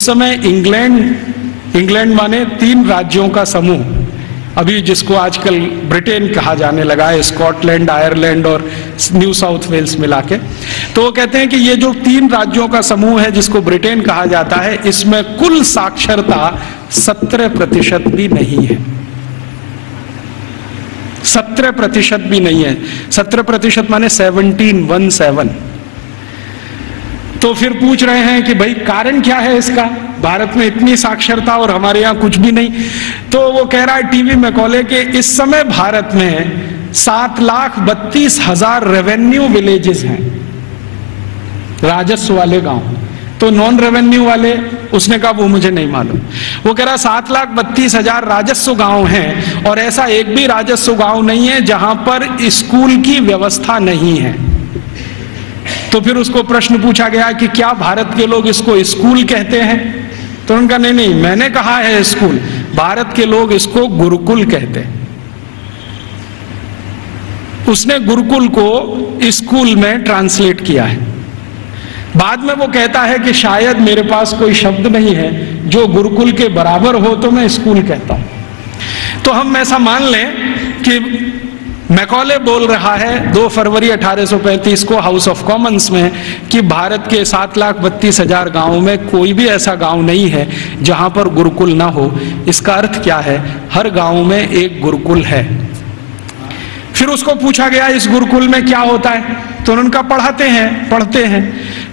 समय इंग्लैंड माने 3 राज्यों का समूह, अभी जिसको आजकल ब्रिटेन कहा जाने लगा है, स्कॉटलैंड, आयरलैंड और न्यू साउथ वेल्स मिला के। तो वो कहते हैं कि ये जो 3 राज्यों का समूह है जिसको ब्रिटेन कहा जाता है, इसमें कुल साक्षरता 17% भी नहीं है। 17% भी नहीं है। 17% माने 17। तो फिर पूछ रहे हैं कि भाई कारण क्या है इसका, भारत में इतनी साक्षरता और हमारे यहाँ कुछ भी नहीं। तो वो कह रहा है टीवी मैकॉले कि इस समय भारत में 7,32,000 रेवेन्यू विलेजेस हैं, राजस्व वाले गांव। तो नॉन रेवेन्यू वाले, उसने कहा वो मुझे नहीं मालूम। वो कह रहा 7,32,000 राजस्व गांव हैं और ऐसा एक भी राजस्व गांव नहीं है जहां पर स्कूल की व्यवस्था नहीं है। तो फिर उसको प्रश्न पूछा गया कि क्या भारत के लोग इसको स्कूल कहते हैं? तो उनका नहीं, मैंने कहा है स्कूल, भारत के लोग इसको गुरुकुल कहते हैं। उसने गुरुकुल को स्कूल में ट्रांसलेट किया है। बाद में वो कहता है कि शायद मेरे पास कोई शब्द नहीं है जो गुरुकुल के बराबर हो तो मैं स्कूल कहता हूं। तो हम ऐसा मान लें कि मैकॉले बोल रहा है 2 फरवरी 1835 को हाउस ऑफ कॉमन्स में कि भारत के 7,32,000 गांवों में कोई भी ऐसा गांव नहीं है जहां पर गुरुकुल ना हो। इसका अर्थ क्या है? हर गांव में एक गुरुकुल है। फिर उसको पूछा गया इस गुरुकुल में क्या होता है? तो उन्होंने कहा पढ़ते हैं।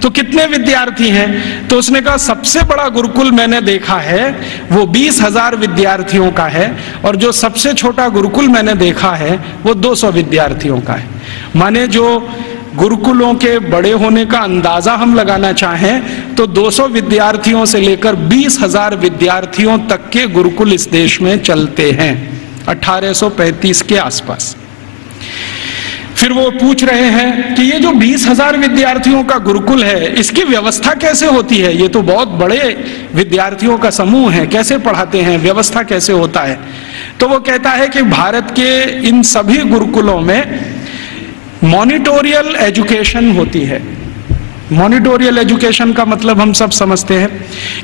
तो कितने विद्यार्थी हैं? तो उसने कहा सबसे बड़ा गुरुकुल मैंने देखा है वो 20,000 विद्यार्थियों का है, और जो सबसे छोटा गुरुकुल मैंने देखा है वो 200 विद्यार्थियों का है। माने जो गुरुकुलों के बड़े होने का अंदाजा हम लगाना चाहें तो 200 विद्यार्थियों से लेकर 20,000 विद्यार्थियों तक के गुरुकुल इस देश में चलते हैं 1835 के आसपास। फिर वो पूछ रहे हैं कि ये जो 20,000 विद्यार्थियों का गुरुकुल है इसकी व्यवस्था कैसे होती है? ये तो बहुत बड़े विद्यार्थियों का समूह है, कैसे पढ़ाते हैं, व्यवस्था कैसे होता है? तो वो कहता है कि भारत के इन सभी गुरुकुलों में मॉनिटोरियल एजुकेशन होती है। मॉनिटोरियल एजुकेशन का मतलब हम सब समझते हैं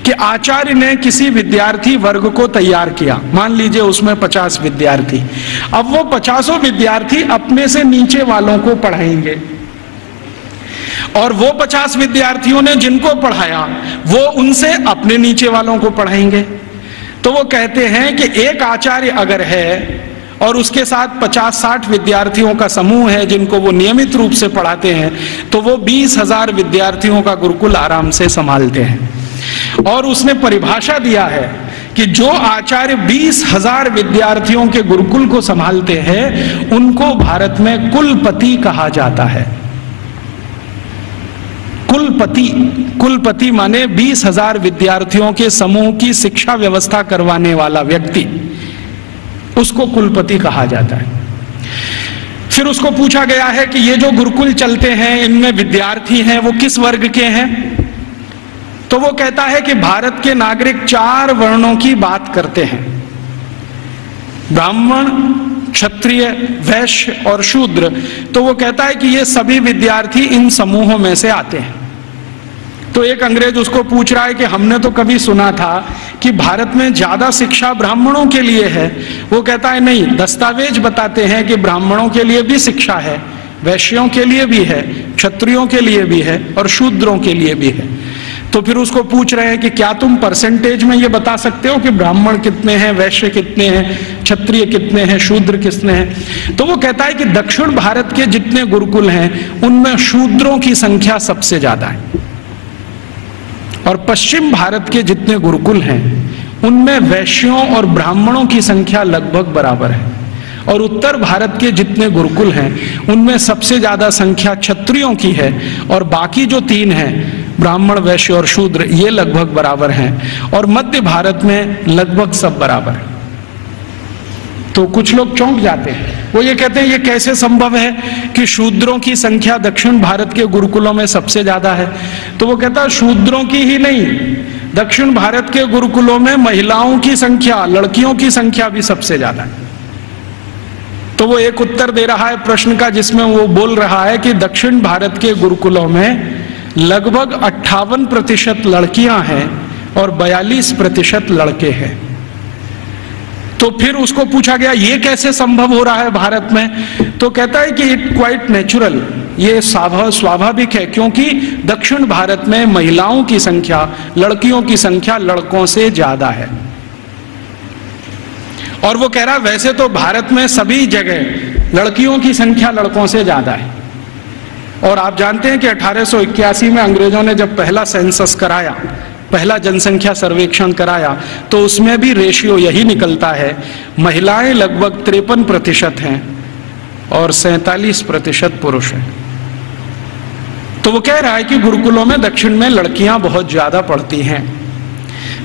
कि आचार्य ने किसी विद्यार्थी वर्ग को तैयार किया। मान लीजिए उसमें 50 विद्यार्थी, अब वो 50 विद्यार्थी अपने से नीचे वालों को पढ़ाएंगे, और वो 50 विद्यार्थियों ने जिनको पढ़ाया वो उनसे अपने नीचे वालों को पढ़ाएंगे। तो वो कहते हैं कि एक आचार्य अगर है और उसके साथ 50-60 विद्यार्थियों का समूह है जिनको वो नियमित रूप से पढ़ाते हैं, तो वो 20,000 विद्यार्थियों का गुरुकुल आराम से संभालते हैं। और उसने परिभाषा दिया है कि जो आचार्य 20,000 विद्यार्थियों के गुरुकुल को संभालते हैं उनको भारत में कुलपति कहा जाता है। कुलपति माने 20,000 विद्यार्थियों के समूह की शिक्षा व्यवस्था करवाने वाला व्यक्ति, उसको कुलपति कहा जाता है। फिर उसको पूछा गया है कि ये जो गुरुकुल चलते हैं इनमें विद्यार्थी हैं वो किस वर्ग के हैं? तो वो कहता है कि भारत के नागरिक 4 वर्णों की बात करते हैं, ब्राह्मण, क्षत्रिय, वैश्य और शूद्र। तो वो कहता है कि ये सभी विद्यार्थी इन समूहों में से आते हैं। तो एक अंग्रेज उसको पूछ रहा है कि हमने तो कभी सुना था कि भारत में ज्यादा शिक्षा ब्राह्मणों के लिए है। वो कहता है नहीं, दस्तावेज बताते हैं कि ब्राह्मणों के लिए भी शिक्षा है, वैश्यों के लिए भी है, क्षत्रियों के लिए भी है और शूद्रों के लिए भी है। तो फिर उसको पूछ रहे हैं कि क्या तुम परसेंटेज में ये बता सकते हो कि ब्राह्मण कितने हैं, वैश्य कितने हैं, क्षत्रिय कितने हैं, शूद्र कितने हैं? तो वो कहता है कि दक्षिण भारत के जितने गुरुकुल हैं उनमें शूद्रों की संख्या सबसे ज्यादा है, और पश्चिम भारत के जितने गुरुकुल हैं उनमें वैश्यों और ब्राह्मणों की संख्या लगभग बराबर है, और उत्तर भारत के जितने गुरुकुल हैं उनमें सबसे ज्यादा संख्या क्षत्रियों की है, और बाकी जो 3 हैं ब्राह्मण, वैश्य और शूद्र ये लगभग बराबर हैं, और मध्य भारत में लगभग सब बराबर है। तो कुछ लोग चौंक जाते हैं, वो ये कहते हैं ये कैसे संभव है कि शूद्रों की संख्या दक्षिण भारत के गुरुकुलों में सबसे ज्यादा है? तो वो कहता है शूद्रों की ही नहीं, दक्षिण भारत के गुरुकुलों में महिलाओं की संख्या, लड़कियों की संख्या भी सबसे ज्यादा है। तो वो एक उत्तर दे रहा है प्रश्न का जिसमें वो बोल रहा है कि दक्षिण भारत के गुरुकुलों में लगभग 58% लड़कियां हैं और 42% लड़के हैं। तो फिर उसको पूछा गया ये कैसे संभव हो रहा है भारत में? तो कहता है कि इट क्वाइट नेचुरल, ये स्वाभाविक है, क्योंकि दक्षिण भारत में महिलाओं की संख्या, लड़कियों की संख्या लड़कों से ज्यादा है। और वो कह रहा है वैसे तो भारत में सभी जगह लड़कियों की संख्या लड़कों से ज्यादा है। और आप जानते हैं कि 1881 में अंग्रेजों ने जब पहला सेंसस कराया, पहला जनसंख्या सर्वेक्षण कराया, तो उसमें भी रेशियो यही निकलता है, महिलाएं लगभग 53% हैं और 47% पुरुष हैं। तो वो कह रहा है कि गुरुकुलों में दक्षिण में लड़कियां बहुत ज्यादा पढ़ती हैं।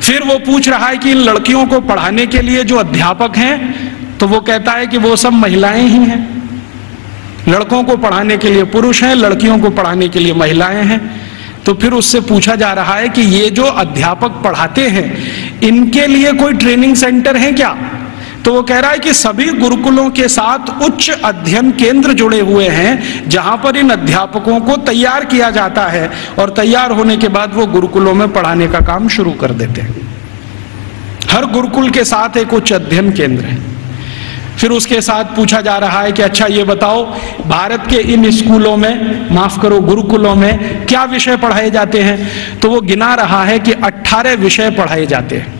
फिर वो पूछ रहा है कि इन लड़कियों को पढ़ाने के लिए जो अध्यापक हैं, तो वो कहता है कि वो सब महिलाएं ही हैं। लड़कों को पढ़ाने के लिए पुरुष हैं, लड़कियों को पढ़ाने के लिए महिलाएं हैं। तो फिर उससे पूछा जा रहा है कि ये जो अध्यापक पढ़ाते हैं, इनके लिए कोई ट्रेनिंग सेंटर है क्या? तो वो कह रहा है कि सभी गुरुकुलों के साथ उच्च अध्ययन केंद्र जुड़े हुए हैं, जहां पर इन अध्यापकों को तैयार किया जाता है और तैयार होने के बाद वो गुरुकुलों में पढ़ाने का काम शुरू कर देते हैं। हर गुरुकुल के साथ एक उच्च अध्ययन केंद्र है। फिर उसके साथ पूछा जा रहा है कि अच्छा ये बताओ, भारत के इन स्कूलों में, माफ करो गुरुकुलों में क्या विषय पढ़ाए जाते हैं? तो वो गिना रहा है कि 18 विषय पढ़ाए जाते हैं।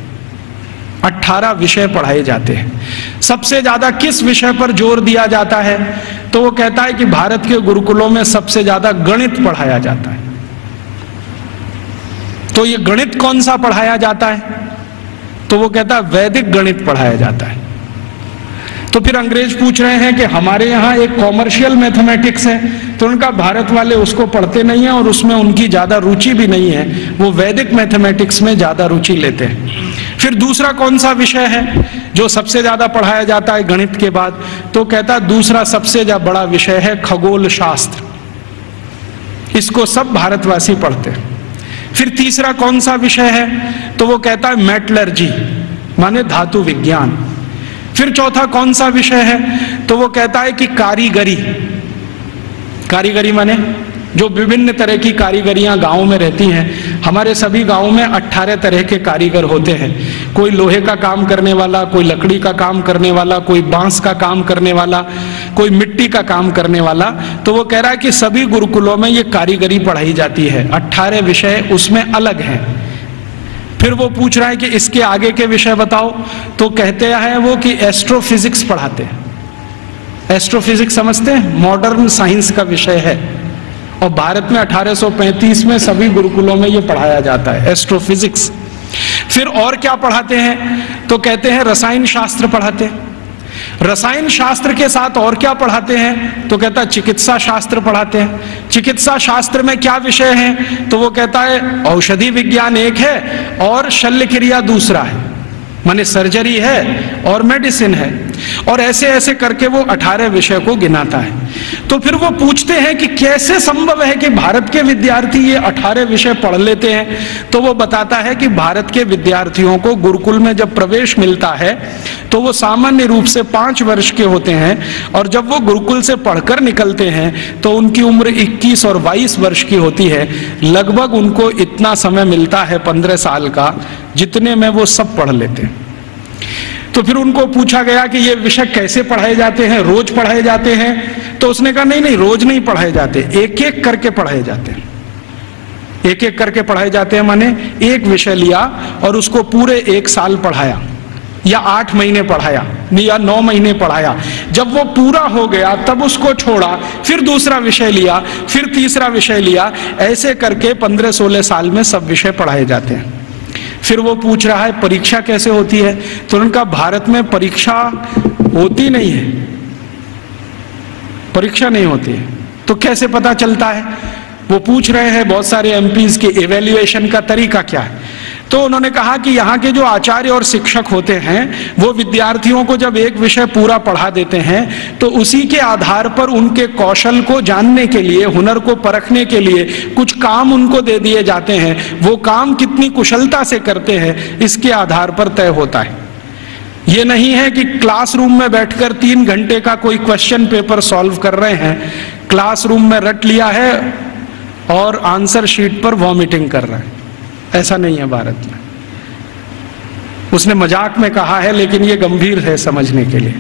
18 विषय पढ़ाए जाते हैं। सबसे ज्यादा किस विषय पर जोर दिया जाता है? तो वो कहता है कि भारत के गुरुकुलों में सबसे ज्यादा गणित पढ़ाया जाता है। तो ये गणित कौन सा पढ़ाया जाता है? तो वो कहता है वैदिक गणित पढ़ाया जाता है। तो फिर अंग्रेज पूछ रहे हैं कि हमारे यहाँ एक कॉमर्शियल मैथमेटिक्स है, तो उनका भारत वाले उसको पढ़ते नहीं है और उसमें उनकी ज्यादा रुचि भी नहीं है, वो वैदिक मैथमेटिक्स में ज्यादा रुचि लेते हैं। फिर दूसरा कौन सा विषय है जो सबसे ज्यादा पढ़ाया जाता है गणित के बाद? तो कहता दूसरा सबसे बड़ा विषय है खगोल शास्त्र, इसको सब भारतवासी पढ़ते हैं। फिर तीसरा कौन सा विषय है? तो वो कहता है मेटलर्जी, माने धातु विज्ञान। फिर चौथा कौन सा विषय है? तो वो कहता है कि कारीगरी। कारीगरी माने जो विभिन्न तरह की कारीगरियां गांव में रहती हैं। हमारे सभी गांव में 18 तरह के कारीगर होते हैं। कोई लोहे का काम करने वाला, कोई लकड़ी का काम करने वाला, कोई बांस का काम करने वाला, कोई मिट्टी का काम करने वाला। तो वो कह रहा है कि सभी गुरुकुलों में ये कारीगरी पढ़ाई जाती है। 18 विषय उसमें अलग हैं। फिर वो पूछ रहा है कि इसके आगे के विषय बताओ। तो कहते हैं वो कि एस्ट्रोफिजिक्स पढ़ाते हैं। एस्ट्रोफिजिक्स समझते हैं? मॉडर्न साइंस का विषय है और भारत में 1835 में सभी गुरुकुलों में ये पढ़ाया जाता है, एस्ट्रोफिजिक्स। फिर और क्या पढ़ाते हैं? तो कहते हैं रसायन शास्त्र पढ़ाते हैं। रसायन शास्त्र के साथ और क्या पढ़ाते हैं? तो कहता है चिकित्सा शास्त्र पढ़ाते हैं। चिकित्सा शास्त्र में क्या विषय हैं? तो वो कहता है औषधि विज्ञान एक है और शल्य क्रिया दूसरा है, माने सर्जरी है और मेडिसिन है। और ऐसे ऐसे करके वो 18 विषय को गिनाता है। तो फिर वो पूछते हैं कि कैसे संभव है कि भारत के विद्यार्थी ये 18 विषय पढ़ लेते हैं? तो वो बताता है कि भारत के विद्यार्थियों को गुरुकुल में जब प्रवेश मिलता है तो वो सामान्य रूप से 5 वर्ष के होते हैं, और जब वो गुरुकुल से पढ़कर निकलते हैं तो उनकी उम्र 21 और 22 वर्ष की होती है। लगभग उनको इतना समय मिलता है 15 साल का, जितने में वो सब पढ़ लेते हैं। तो फिर उनको पूछा गया कि ये विषय कैसे पढ़ाए जाते हैं, रोज पढ़ाए जाते हैं? तो उसने कहा नहीं, रोज नहीं पढ़ाए जाते, एक एक करके पढ़ाए जाते हैं। एक एक करके पढ़ाए जाते हैं माने एक विषय लिया और उसको पूरे 1 साल पढ़ाया, या 8 महीने पढ़ाया, या 9 महीने पढ़ाया। जब वो पूरा हो गया तब उसको छोड़ा, फिर दूसरा विषय लिया, फिर तीसरा विषय लिया। ऐसे करके 15-16 साल में सब विषय पढ़ाए जाते हैं। फिर वो पूछ रहा है परीक्षा कैसे होती है? तो उनका भारत में परीक्षा होती नहीं है, परीक्षा नहीं होती है। तो कैसे पता चलता है? वो पूछ रहे हैं बहुत सारे एमपीज के इवैल्यूएशन का तरीका क्या है। तो उन्होंने कहा कि यहाँ के जो आचार्य और शिक्षक होते हैं वो विद्यार्थियों को जब एक विषय पूरा पढ़ा देते हैं तो उसी के आधार पर उनके कौशल को जानने के लिए, हुनर को परखने के लिए कुछ काम उनको दे दिए जाते हैं। वो काम कितनी कुशलता से करते हैं इसके आधार पर तय होता है। ये नहीं है कि क्लासरूम में बैठकर 3 घंटे का कोई क्वेश्चन पेपर सॉल्व कर रहे हैं, क्लासरूम में रट लिया है और आंसर शीट पर वॉमिटिंग कर रहे हैं। ऐसा नहीं है भारत में। उसने मजाक में कहा है, लेकिन ये गंभीर है समझने के लिए।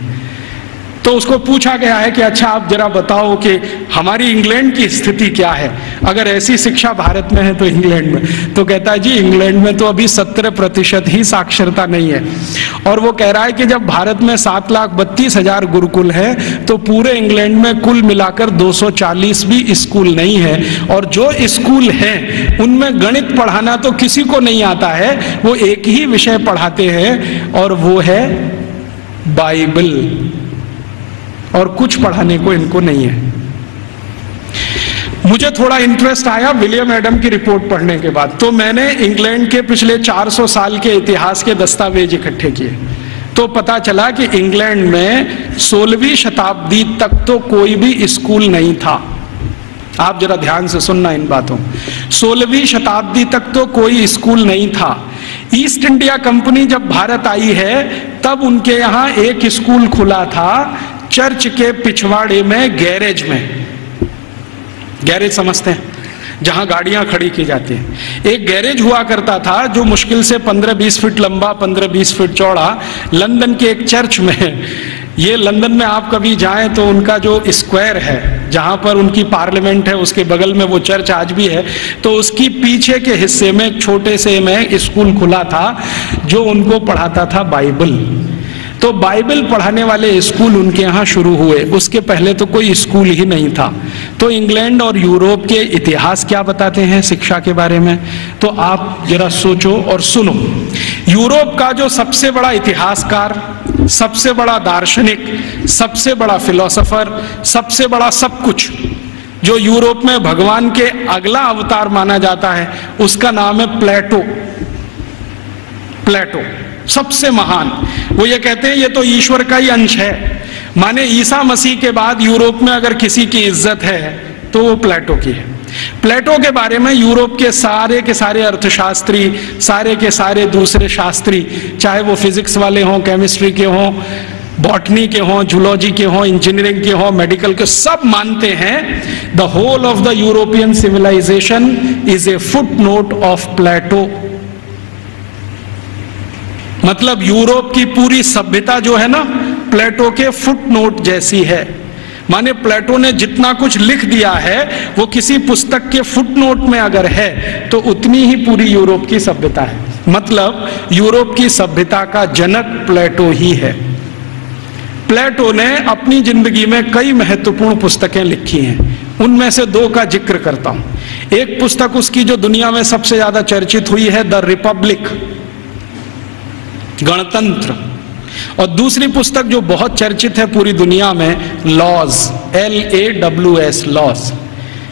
तो उसको पूछा गया है कि अच्छा आप जरा बताओ कि हमारी इंग्लैंड की स्थिति क्या है, अगर ऐसी शिक्षा भारत में है तो इंग्लैंड में। तो कहता है जी इंग्लैंड में तो अभी 17% ही साक्षरता नहीं है। और वो कह रहा है कि जब भारत में 7,32,000 गुरुकुल है तो पूरे इंग्लैंड में कुल मिलाकर 240 भी स्कूल नहीं है, और जो स्कूल हैं उनमें गणित पढ़ाना तो किसी को नहीं आता है, वो एक ही विषय पढ़ाते हैं और वो है बाइबल, और कुछ पढ़ाने को इनको नहीं है। मुझे थोड़ा इंटरेस्ट आया विलियम एडम की रिपोर्ट पढ़ने के बाद, तो मैंने इंग्लैंड के पिछले 400 साल के इतिहास के दस्तावेज इकट्ठे किए। तो पता चला कि इंग्लैंड में 16वीं शताब्दी तक तो कोई भी स्कूल नहीं था। आप जरा ध्यान से सुनना इन बातों। 16वीं शताब्दी तक तो कोई स्कूल नहीं था। ईस्ट इंडिया कंपनी जब भारत आई है तब उनके यहाँ एक स्कूल खुला था, चर्च के पिछवाड़े में, गैरेज में। गैरेज समझते हैं, जहां गाड़ियां खड़ी की जाती हैं। एक गैरेज हुआ करता था जो मुश्किल से 15-20 फीट लंबा, 15-20 फीट चौड़ा, लंदन के एक चर्च में। ये लंदन में आप कभी जाएं तो उनका जो स्क्वायर है जहां पर उनकी पार्लियामेंट है, उसके बगल में वो चर्च आज भी है, तो उसकी पीछे के हिस्से में एक छोटे से में स्कूल खुला था जो उनको पढ़ाता था बाइबल। तो बाइबल पढ़ाने वाले स्कूल उनके यहाँ शुरू हुए, उसके पहले तो कोई स्कूल ही नहीं था। तो इंग्लैंड और यूरोप के इतिहास क्या बताते हैं शिक्षा के बारे में, तो आप जरा सोचो और सुनो। यूरोप का जो सबसे बड़ा इतिहासकार, सबसे बड़ा दार्शनिक, सबसे बड़ा फिलोसोफर, सबसे बड़ा सब कुछ, जो यूरोप में भगवान के अगला अवतार माना जाता है, उसका नाम है प्लेटो। प्लेटो सबसे महान। वो ये कहते हैं ये तो ईश्वर का ही अंश है, माने ईसा मसीह के बाद यूरोप में अगर किसी की इज्जत है तो वो प्लेटो की है। प्लेटो के बारे में यूरोप के सारे अर्थशास्त्री, सारे के सारे दूसरे शास्त्री, चाहे वो फिजिक्स वाले हों, केमिस्ट्री के हों, बॉटनी के हों, जूलॉजी के हों, इंजीनियरिंग के हों, मेडिकल के, सब मानते हैं the whole of the European civilisation is a footnote of Plato. मतलब यूरोप की पूरी सभ्यता जो है ना, प्लेटो के फुटनोट जैसी है। माने प्लेटो ने जितना कुछ लिख दिया है वो किसी पुस्तक के फुटनोट में अगर है तो उतनी ही पूरी यूरोप की सभ्यता है। मतलब यूरोप की सभ्यता का जनक प्लेटो ही है। प्लेटो ने अपनी जिंदगी में कई महत्वपूर्ण पुस्तकें लिखी हैं, उनमें से दो का जिक्र करता हूं। एक पुस्तक उसकी जो दुनिया में सबसे ज्यादा चर्चित हुई है, द रिपब्लिक, गणतंत्र, और दूसरी पुस्तक जो बहुत चर्चित है पूरी दुनिया में, लॉज, LAWS, लॉज।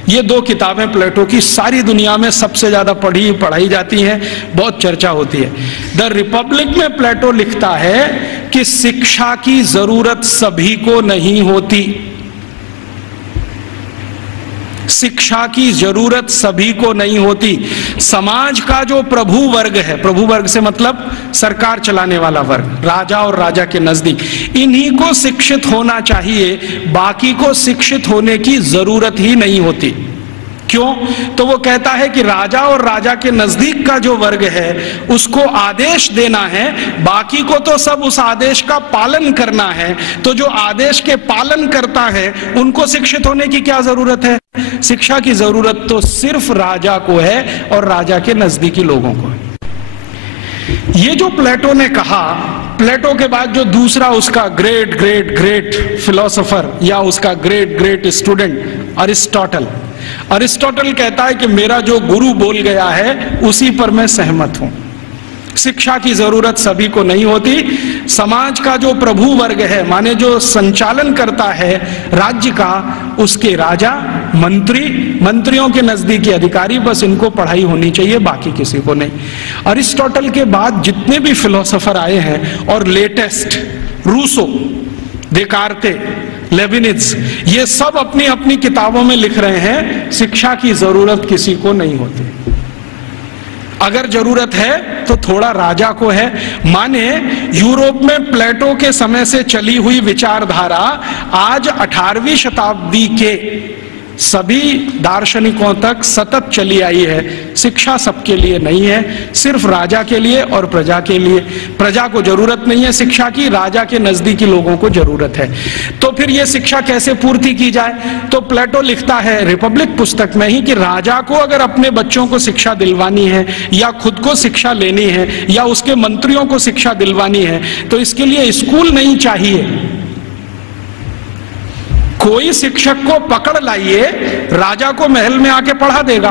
ये दो किताबें प्लेटो की सारी दुनिया में सबसे ज्यादा पढ़ाई जाती हैं, बहुत चर्चा होती है। द रिपब्लिक में प्लेटो लिखता है कि शिक्षा की जरूरत सभी को नहीं होती। शिक्षा की जरूरत सभी को नहीं होती। समाज का जो प्रभु वर्ग है, प्रभु वर्ग से मतलब सरकार चलाने वाला वर्ग, राजा और राजा के नजदीक, इन्हीं को शिक्षित होना चाहिए, बाकी को शिक्षित होने की जरूरत ही नहीं होती। क्यों? तो वो कहता है कि राजा और राजा के नजदीक का जो वर्ग है उसको आदेश देना है, बाकी को तो सब उस आदेश का पालन करना है। तो जो आदेश के पालन करता है उनको शिक्षित होने की क्या जरूरत है? शिक्षा की जरूरत तो सिर्फ राजा को है और राजा के नजदीकी लोगों को है। ये जो प्लेटो ने कहा, प्लेटो के बाद जो दूसरा उसका ग्रेट ग्रेट ग्रेट फिलोसोफर या उसका great great student Aristotle, Aristotle कहता है कि मेरा जो गुरु बोल गया है उसी पर मैं सहमत हूं। शिक्षा की जरूरत सभी को नहीं होती। समाज का जो प्रभु वर्ग है, माने जो संचालन करता है राज्य का, उसके राजा, मंत्री, मंत्रियों के नजदीकी अधिकारी, बस इनको पढ़ाई होनी चाहिए, बाकी किसी को नहीं। अरिस्टोटल के बाद जितने भी फिलोसोफर आए हैं और लेटेस्ट रूसो, देकार्ते, लेविनिज, ये सब अपनी अपनी किताबों में लिख रहे हैं शिक्षा की जरूरत किसी को नहीं होती। अगर जरूरत है तो थोड़ा राजा को है। माने यूरोप में प्लेटो के समय से चली हुई विचारधारा आज 18वीं शताब्दी के सभी दार्शनिकों तक सतत चली आई है। शिक्षा सबके लिए नहीं है, सिर्फ राजा के लिए और प्रजा के लिए। प्रजा को जरूरत नहीं है शिक्षा की, राजा के नजदीकी लोगों को जरूरत है। तो फिर यह शिक्षा कैसे पूर्ति की जाए? तो प्लेटो लिखता है रिपब्लिक पुस्तक में ही कि राजा को अगर अपने बच्चों को शिक्षा दिलवानी है या खुद को शिक्षा लेनी है या उसके मंत्रियों को शिक्षा दिलवानी है तो इसके लिए स्कूल नहीं चाहिए। कोई शिक्षक को पकड़ लाइए, राजा को महल में आके पढ़ा देगा।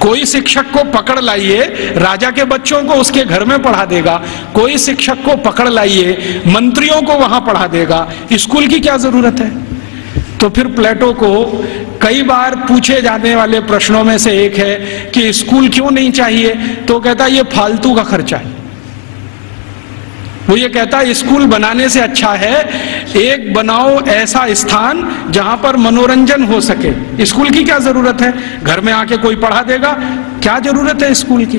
कोई शिक्षक को पकड़ लाइए, राजा के बच्चों को उसके घर में पढ़ा देगा। कोई शिक्षक को पकड़ लाइए, मंत्रियों को वहां पढ़ा देगा। स्कूल की क्या जरूरत है? तो फिर प्लेटो को कई बार पूछे जाने वाले प्रश्नों में से एक है कि स्कूल क्यों नहीं चाहिए? तो कहता है ये फालतू का खर्चा है। वो ये कहता है स्कूल बनाने से अच्छा है एक बनाओ ऐसा स्थान जहां पर मनोरंजन हो सके। स्कूल की क्या जरूरत है? घर में आके कोई पढ़ा देगा, क्या जरूरत है स्कूल की?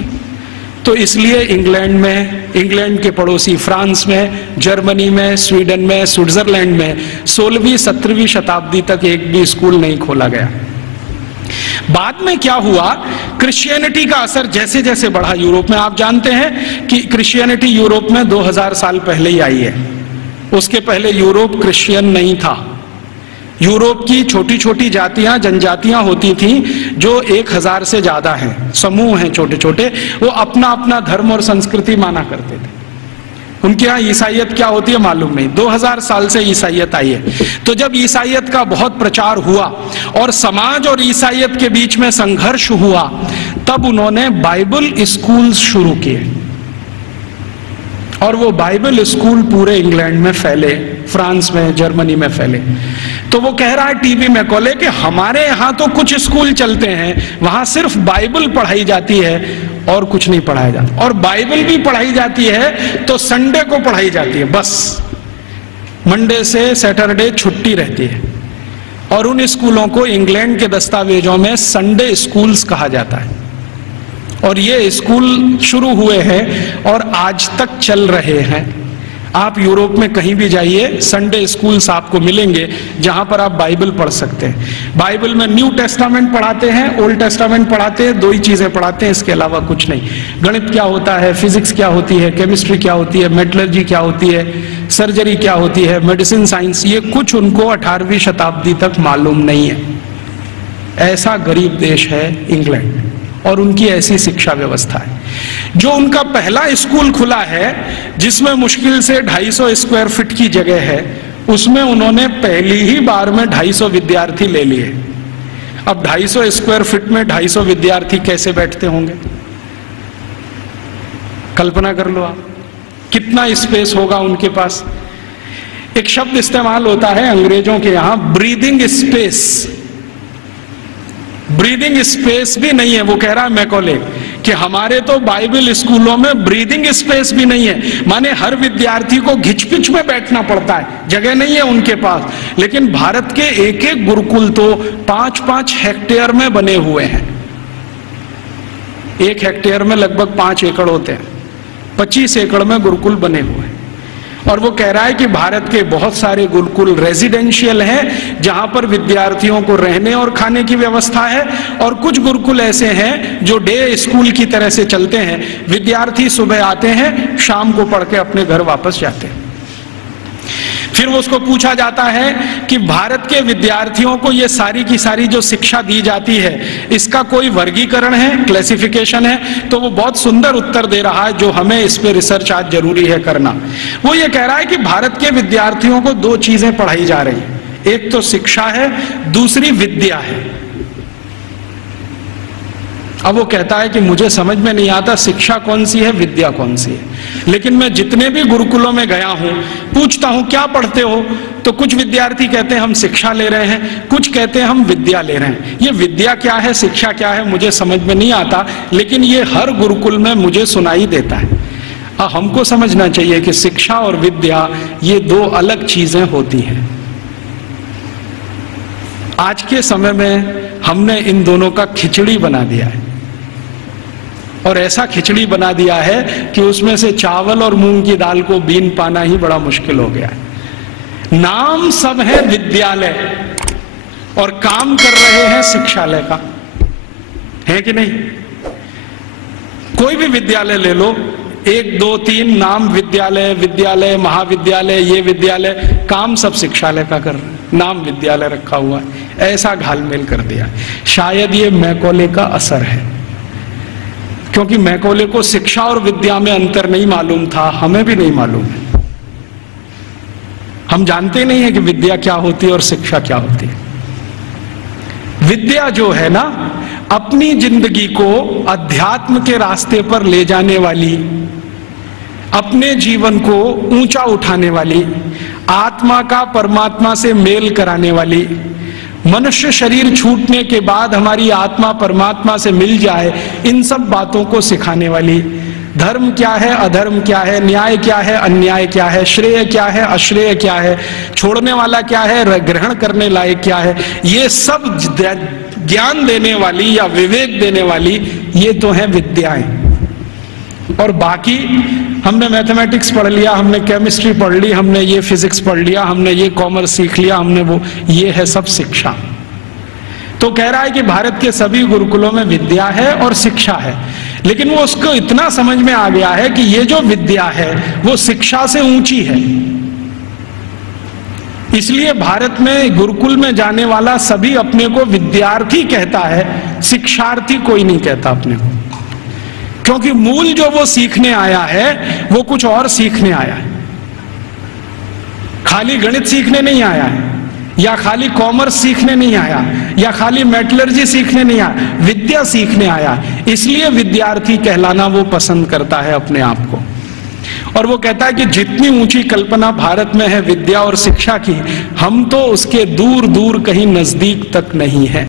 तो इसलिए इंग्लैंड में, इंग्लैंड के पड़ोसी फ्रांस में, जर्मनी में, स्वीडन में, स्विट्जरलैंड में 16वीं 17वीं शताब्दी तक एक भी स्कूल नहीं खोला गया। बाद में क्या हुआ, क्रिश्चियनिटी का असर जैसे जैसे बढ़ा यूरोप में। आप जानते हैं कि क्रिश्चियनिटी यूरोप में 2000 साल पहले ही आई है। उसके पहले यूरोप क्रिश्चियन नहीं था। यूरोप की छोटी छोटी जातियां, जनजातियां होती थीं जो 1000 से ज्यादा हैं, समूह हैं छोटे छोटे, वो अपना अपना धर्म और संस्कृति माना करते थे। उनके यहाँ ईसाइयत क्या होती है मालूम नहीं। 2000 साल से ईसाइयत आई है। तो जब ईसाइयत का बहुत प्रचार हुआ और समाज और ईसाइयत के बीच में संघर्ष हुआ, तब उन्होंने बाइबल स्कूल शुरू किए और वो बाइबल स्कूल पूरे इंग्लैंड में फैले, फ्रांस में, जर्मनी में फैले। तो वो कह रहा है टीवी में कोले कि हमारे यहाँ तो कुछ स्कूल चलते हैं, वहां सिर्फ बाइबल पढ़ाई जाती है और कुछ नहीं पढ़ाया जाता। और बाइबल भी पढ़ाई जाती है तो संडे को पढ़ाई जाती है, बस मंडे से सैटरडे छुट्टी रहती है। और उन स्कूलों को इंग्लैंड के दस्तावेजों में संडे स्कूल्स कहा जाता है। और ये स्कूल शुरू हुए हैं और आज तक चल रहे हैं। आप यूरोप में कहीं भी जाइए, संडे स्कूल्स आपको मिलेंगे जहां पर आप बाइबल पढ़ सकते हैं। बाइबल में न्यू टेस्टामेंट पढ़ाते हैं, ओल्ड टेस्टामेंट पढ़ाते हैं, दो ही चीजें पढ़ाते हैं, इसके अलावा कुछ नहीं। गणित क्या होता है, फिजिक्स क्या होती है, केमिस्ट्री क्या होती है, मेटलर्जी क्या होती है, सर्जरी क्या होती है, मेडिसिन साइंस, ये कुछ उनको 18वीं शताब्दी तक मालूम नहीं है। ऐसा गरीब देश है इंग्लैंड और उनकी ऐसी शिक्षा व्यवस्था है। जो उनका पहला स्कूल खुला है जिसमें मुश्किल से 250 स्क्वायर फीट की जगह है, उसमें उन्होंने पहली ही बार में 250 विद्यार्थी ले लिए। अब 250 स्क्वायर फीट में 250 विद्यार्थी कैसे बैठते होंगे? कल्पना कर लो आप, कितना स्पेस होगा उनके पास। एक शब्द इस्तेमाल होता है अंग्रेजों के यहां, ब्रीदिंग स्पेस। ब्रीदिंग स्पेस भी नहीं है। वो कह रहा है मैकॉले कि हमारे तो बाइबल स्कूलों में ब्रीदिंग स्पेस भी नहीं है, माने हर विद्यार्थी को घिच-पिच में बैठना पड़ता है, जगह नहीं है उनके पास। लेकिन भारत के एक एक गुरुकुल तो 5-5 हेक्टेयर में बने हुए हैं। 1 हेक्टेयर में लगभग 5 एकड़ होते हैं, 25 एकड़ में गुरुकुल बने हुए हैं। और वो कह रहा है कि भारत के बहुत सारे गुरुकुल रेजिडेंशियल हैं जहां पर विद्यार्थियों को रहने और खाने की व्यवस्था है, और कुछ गुरुकुल ऐसे हैं जो डे स्कूल की तरह से चलते हैं। विद्यार्थी सुबह आते हैं, शाम को पढ़ के अपने घर वापस जाते हैं। फिर उसको पूछा जाता है कि भारत के विद्यार्थियों को ये सारी की सारी जो शिक्षा दी जाती है, इसका कोई वर्गीकरण है, क्लासिफिकेशन है? तो वो बहुत सुंदर उत्तर दे रहा है, जो हमें इस पे रिसर्च आज जरूरी है करना। वो ये कह रहा है कि भारत के विद्यार्थियों को 2 चीजें पढ़ाई जा रही हैं, एक तो शिक्षा है, दूसरी विद्या है। अब वो कहता है कि मुझे समझ में नहीं आता शिक्षा कौन सी है, विद्या कौन सी है। लेकिन मैं जितने भी गुरुकुलों में गया हूं, पूछता हूं क्या पढ़ते हो, तो कुछ विद्यार्थी कहते हैं हम शिक्षा ले रहे हैं, कुछ कहते हैं हम विद्या ले रहे हैं। ये विद्या क्या है, शिक्षा क्या है, मुझे समझ में नहीं आता, लेकिन ये हर गुरुकुल में मुझे सुनाई देता है। हमको समझना चाहिए कि शिक्षा और विद्या ये 2 अलग चीजें होती हैं। आज के समय में हमने इन दोनों का खिचड़ी बना दिया है, और ऐसा खिचड़ी बना दिया है कि उसमें से चावल और मूंग की दाल को बीन पाना ही बड़ा मुश्किल हो गया है। नाम सब है विद्यालय, और काम कर रहे हैं शिक्षालय का, है कि नहीं? कोई भी विद्यालय ले लो, 1 2 3 नाम विद्यालय, विद्यालय, महाविद्यालय, ये विद्यालय, काम सब शिक्षालय का कर रहे हैं, नाम विद्यालय रखा हुआ है, ऐसा घालमेल कर दिया। शायद ये मैकॉले का असर है, क्योंकि मैकॉले को शिक्षा और विद्या में अंतर नहीं मालूम था, हमें भी नहीं मालूम है। हम जानते नहीं है कि विद्या क्या होती है और शिक्षा क्या होती है। विद्या जो है ना, अपनी जिंदगी को अध्यात्म के रास्ते पर ले जाने वाली, अपने जीवन को ऊंचा उठाने वाली, आत्मा का परमात्मा से मेल कराने वाली, मनुष्य शरीर छूटने के बाद हमारी आत्मा परमात्मा से मिल जाए, इन सब बातों को सिखाने वाली, धर्म क्या है, अधर्म क्या है, न्याय क्या है, अन्याय क्या है, श्रेय क्या है, अश्रेय क्या है, छोड़ने वाला क्या है, ग्रहण करने लायक क्या है, ये सब ज्ञान देने वाली या विवेक देने वाली ये तो है विद्याएं। और बाकी हमने मैथमेटिक्स पढ़ लिया, हमने केमिस्ट्री पढ़ ली, हमने ये फिजिक्स पढ़ लिया, हमने ये कॉमर्स सीख लिया, हमने वो, ये है सब शिक्षा। तो कह रहा है कि भारत के सभी गुरुकुलों में विद्या है और शिक्षा है, लेकिन वो उसको इतना समझ में आ गया है कि ये जो विद्या है वो शिक्षा से ऊंची है। इसलिए भारत में गुरुकुल में जाने वाला सभी अपने को विद्यार्थी कहता है, शिक्षार्थी कोई नहीं कहता अपने को, क्योंकि मूल जो वो सीखने आया है वो कुछ और सीखने आया है। खाली गणित सीखने नहीं आया है, या खाली कॉमर्स सीखने नहीं आया, या खाली मेटलर्जी सीखने नहीं आया, विद्या सीखने आया। इसलिए विद्यार्थी कहलाना वो पसंद करता है अपने आप को। और वो कहता है कि जितनी ऊंची कल्पना भारत में है विद्या और शिक्षा की, हम तो उसके दूर दूर कहीं नजदीक तक नहीं है।